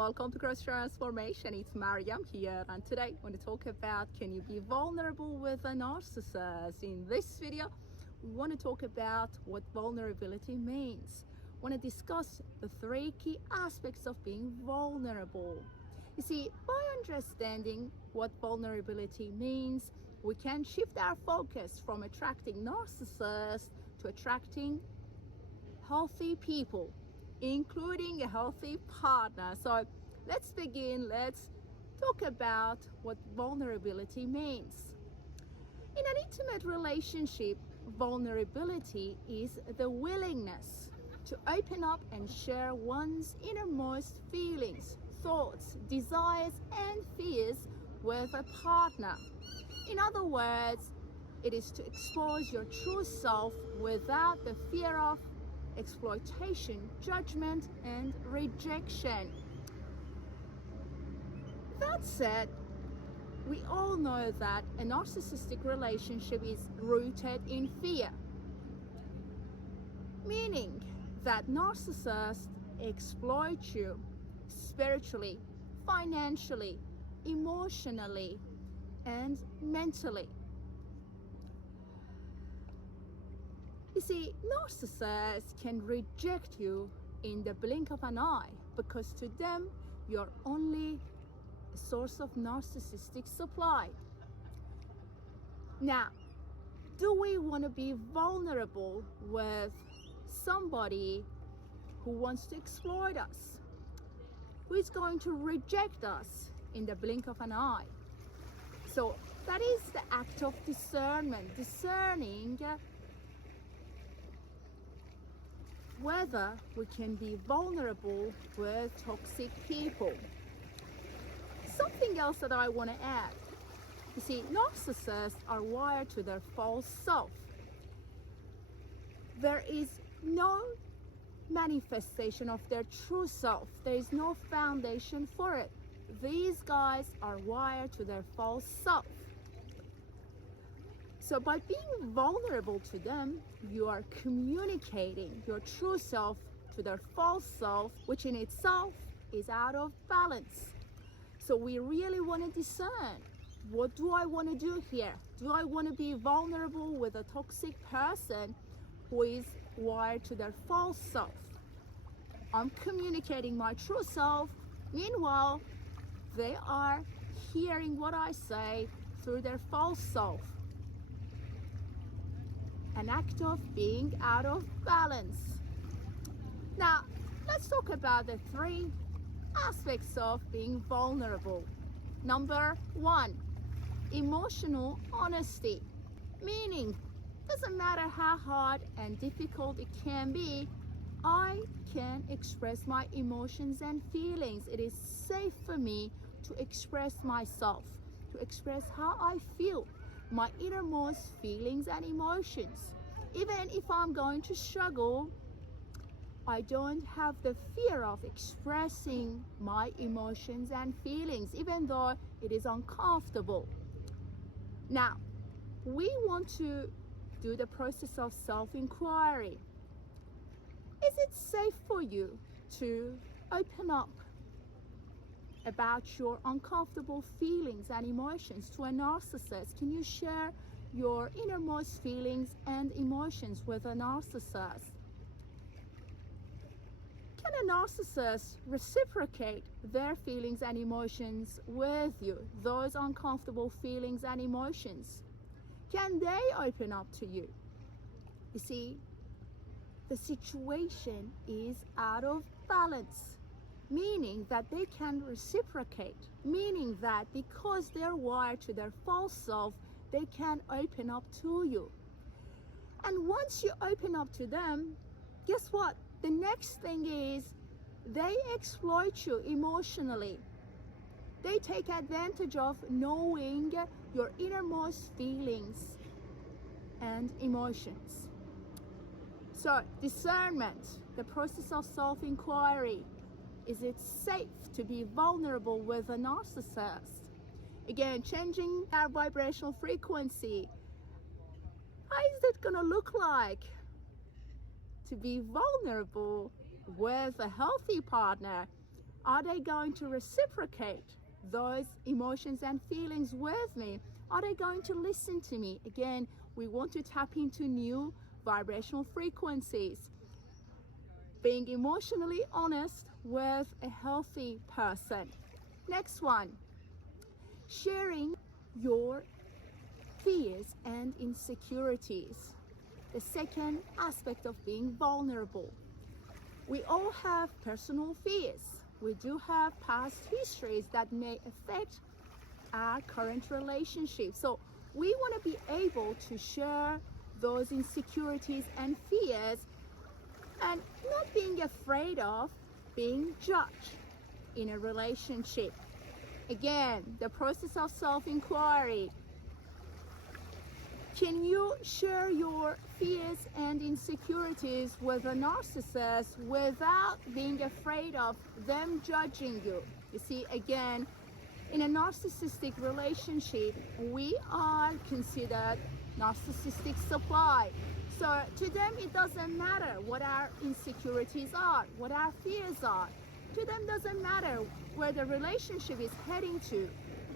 welcome to Growth Transformation. It's Maryam here, and today I want to talk about, can you be vulnerable with a narcissist? In this video, we want to talk about what vulnerability means. I want to discuss the 3 key aspects of being vulnerable. You see, by understanding what vulnerability means, we can shift our focus from attracting narcissists to attracting healthy people, including a healthy partner. So let's begin. Let's talk about what vulnerability means. In an intimate relationship, vulnerability is the willingness to open up and share one's innermost feelings, thoughts, desires, and fears with a partner. In other words, it is to expose your true self without the fear of exploitation, judgment, and rejection. That said, we all know that a narcissistic relationship is rooted in fear, meaning that narcissists exploit you spiritually, financially, emotionally, and mentally. You see, narcissists can reject you in the blink of an eye because to them, you're only a source of narcissistic supply. Now, do we want to be vulnerable with somebody who wants to exploit us, who is going to reject us in the blink of an eye? So that is the act of discernment, discerning whether we can be vulnerable with toxic people. Something else that I want to add. You see, narcissists are wired to their false self. There is no manifestation of their true self. There is no foundation for it. These guys are wired to their false self. So by being vulnerable to them, you are communicating your true self to their false self, which in itself is out of balance. So we really want to discern, what do I want to do here? Do I want to be vulnerable with a toxic person who is wired to their false self? I'm communicating my true self. Meanwhile, they are hearing what I say through their false self. An act of being out of balance. Now, let's talk about the 3 aspects of being vulnerable. Number 1, emotional honesty. Meaning, doesn't matter how hard and difficult it can be, I can express my emotions and feelings. It is safe for me to express myself, to express how I feel, my innermost feelings and emotions. Even if I'm going to struggle, I don't have the fear of expressing my emotions and feelings, even though it is uncomfortable. Now, we want to do the process of self-inquiry. Is it safe for you to open up about your uncomfortable feelings and emotions to a narcissist? Can you share your innermost feelings and emotions with a narcissist? Can a narcissist reciprocate their feelings and emotions with you, those uncomfortable feelings and emotions? Can they open up to you? You see, the situation is out of balance, meaning that they can reciprocate, meaning that because they're wired to their false self, they can open up to you. And once you open up to them, guess what? The next thing is they exploit you emotionally. They take advantage of knowing your innermost feelings and emotions. So, discernment, the process of self-inquiry. Is it safe to be vulnerable with a narcissist? Again, changing our vibrational frequency. How is it going to look like to be vulnerable with a healthy partner? Are they going to reciprocate those emotions and feelings with me? Are they going to listen to me? Again, we want to tap into new vibrational frequencies. Being emotionally honest with a healthy person. Next one, sharing your fears and insecurities. The second aspect of being vulnerable. We all have personal fears. We do have past histories that may affect our current relationship. So we want to be able to share those insecurities and fears and not being afraid of being judged in a relationship. Again, the process of self-inquiry. Can you share your fears and insecurities with a narcissist without being afraid of them judging you? You see, again, in a narcissistic relationship, we are considered narcissistic supply. So to them, it doesn't matter what our insecurities are, what our fears are. To them, doesn't matter where the relationship is heading to.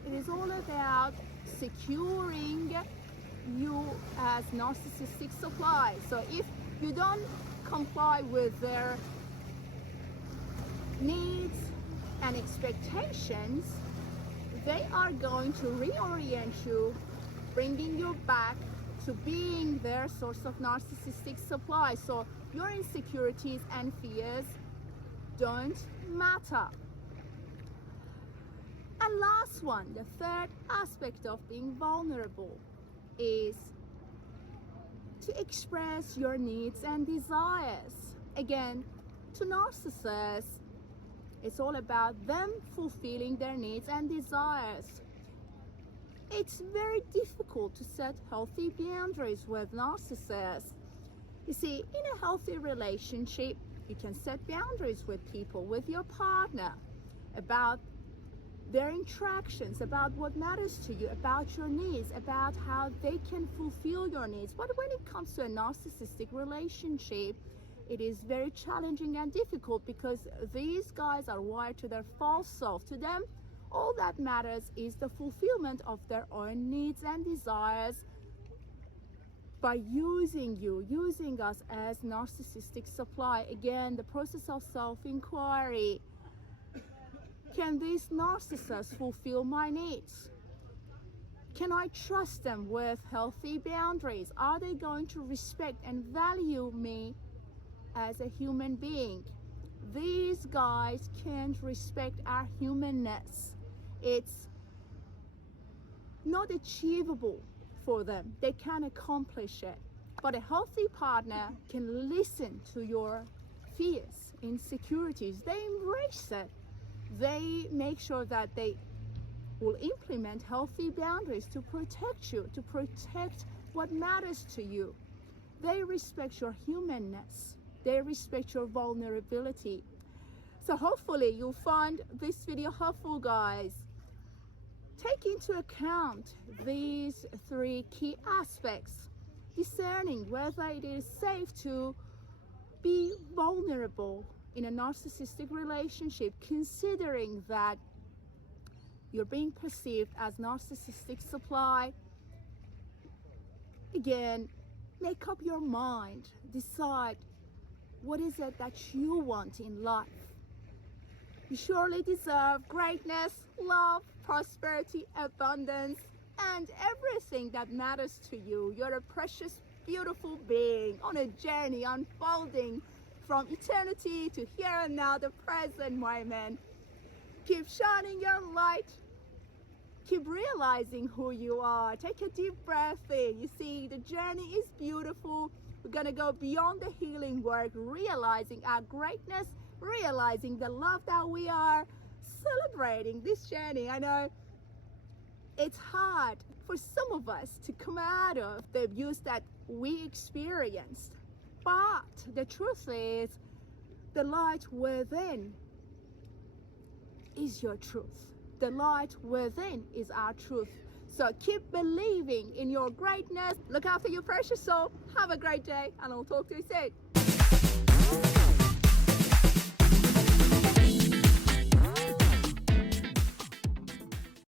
It is all about securing you as narcissistic supply. So if you don't comply with their needs and expectations, they are going to reorient you, bringing you back to being their source of narcissistic supply. So your insecurities and fears don't matter. And last one, the third aspect of being vulnerable is to express your needs and desires. Again, to narcissists, it's all about them fulfilling their needs and desires. It's very difficult to set healthy boundaries with narcissists. You see, in a healthy relationship, you can set boundaries with people, with your partner, about their interactions, about what matters to you, about your needs, about how they can fulfill your needs. But when it comes to a narcissistic relationship, it is very challenging and difficult because these guys are wired to their false self. To them, all that matters is the fulfillment of their own needs and desires by using you, using us as narcissistic supply. Again, the process of self-inquiry. Can this narcissist fulfill my needs? Can I trust them with healthy boundaries? Are they going to respect and value me as a human being? These guys can't respect our humanness. It's not achievable for them. They can't accomplish it. But a healthy partner can listen to your fears, insecurities. They embrace it. They make sure that they will implement healthy boundaries to protect you, to protect what matters to you. They respect your humanness. They respect your vulnerability. So hopefully you'll find this video helpful, guys. Take into account these three key aspects. Discerning whether it is safe to be vulnerable in a narcissistic relationship, considering that you're being perceived as narcissistic supply. Again, make up your mind. Decide what is it that you want in life. You surely deserve greatness, love, prosperity, abundance, and everything that matters to you. You're a precious, beautiful being on a journey unfolding from eternity to here and now, the present moment. Keep shining your light. Keep realizing who you are. Take a deep breath in. You see, the journey is beautiful. We're going to go beyond the healing work, realizing our greatness, realizing the love that we are, celebrating this journey. I know it's hard for some of us to come out of the abuse that we experienced. But the truth is, the light within is your truth. The light within is our truth. So keep believing in your greatness. Look after your precious soul. Have a great day, and I'll talk to you soon.